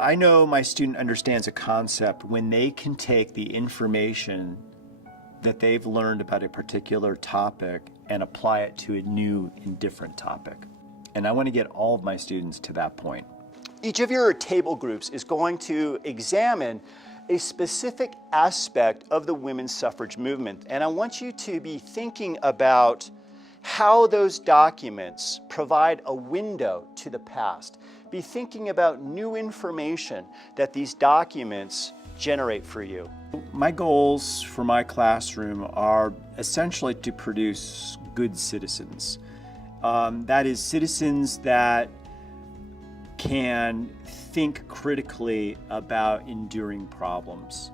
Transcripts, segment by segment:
I know my student understands a concept when they can take the information that they've learned about a particular topic and apply it to a new and different topic. And I want to get all of my students to that point. Each of your table groups is going to examine a specific aspect of the women's suffrage movement. And I want you to be thinking about how those documents provide a window to the past. Be thinking about new information that these documents generate for you. My goals for my classroom are essentially to produce good citizens. That is, citizens that can think critically about enduring problems.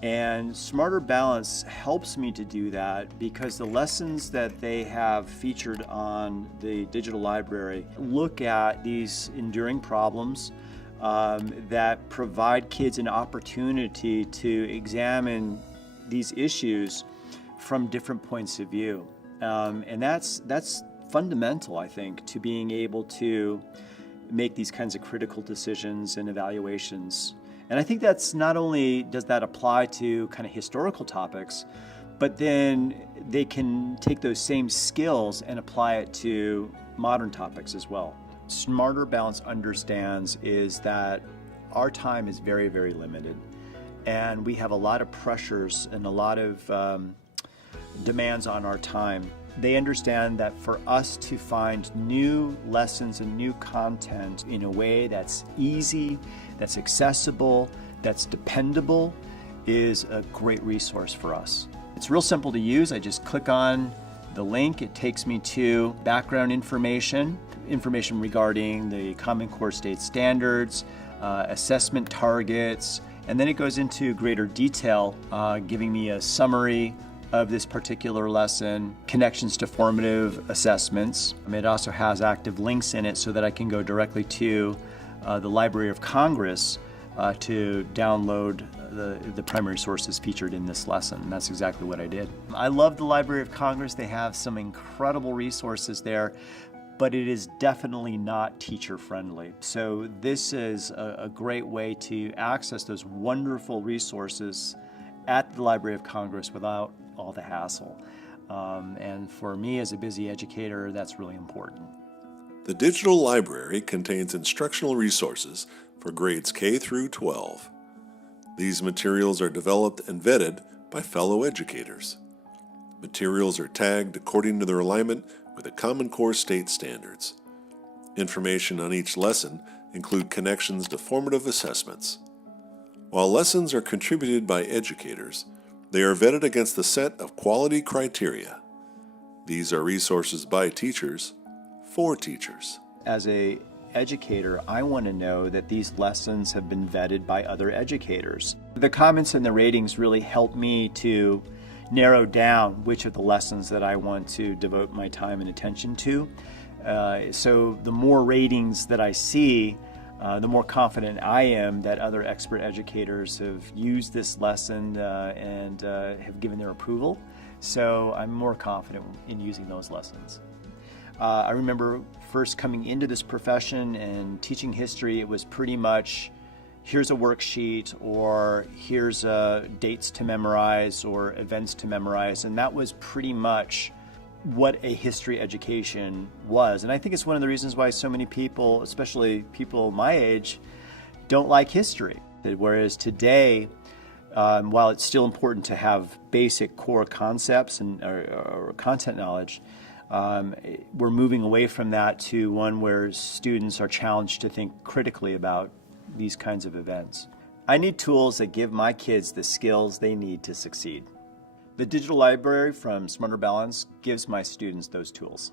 And Smarter Balance helps me to do that because the lessons that they have featured on the digital library look at these enduring problems that provide kids an opportunity to examine these issues from different points of view. And that's fundamental, I think, to being able to make these kinds of critical decisions and evaluations. And I think that's not only does that apply to kind of historical topics, but then they can take those same skills and apply it to modern topics as well. Smarter Balance understands is that our time is very, very limited. And we have a lot of pressures and a lot of demands on our time. They understand that for us to find new lessons and new content in a way that's easy, that's accessible, that's dependable, is a great resource for us. It's real simple to use. I just click on the link. It takes me to background information regarding the Common Core State Standards, assessment targets, and then it goes into greater detail, giving me a summary of this particular lesson, connections to formative assessments. It also has active links in it so that I can go directly to the Library of Congress to download the primary sources featured in this lesson. And that's exactly what I did. I love the Library of Congress. They have some incredible resources there, but it is definitely not teacher friendly. So this is a great way to access those wonderful resources at the Library of Congress without all the hassle. And for me as a busy educator, that's really important. The digital library contains instructional resources for grades K through 12. These materials are developed and vetted by fellow educators. Materials are tagged according to their alignment with the Common Core State Standards. Information on each lesson include connections to formative assessments. While lessons are contributed by educators, they are vetted against a set of quality criteria. These are resources by teachers for teachers. As an educator, I want to know that these lessons have been vetted by other educators. The comments and the ratings really help me to narrow down which of the lessons that I want to devote my time and attention to. So the more ratings that I see, the more confident I am that other expert educators have used this lesson and have given their approval. So I'm more confident in using those lessons. I remember first coming into this profession and teaching history, it was pretty much, here's a worksheet, or here's dates to memorize or events to memorize, and that was pretty much what a history education was. And I think it's one of the reasons why so many people, especially people my age, don't like history. Whereas today, while it's still important to have basic core concepts and or content knowledge, we're moving away from that to one where students are challenged to think critically about these kinds of events. I need tools that give my kids the skills they need to succeed. The digital library from Smarter Balance gives my students those tools.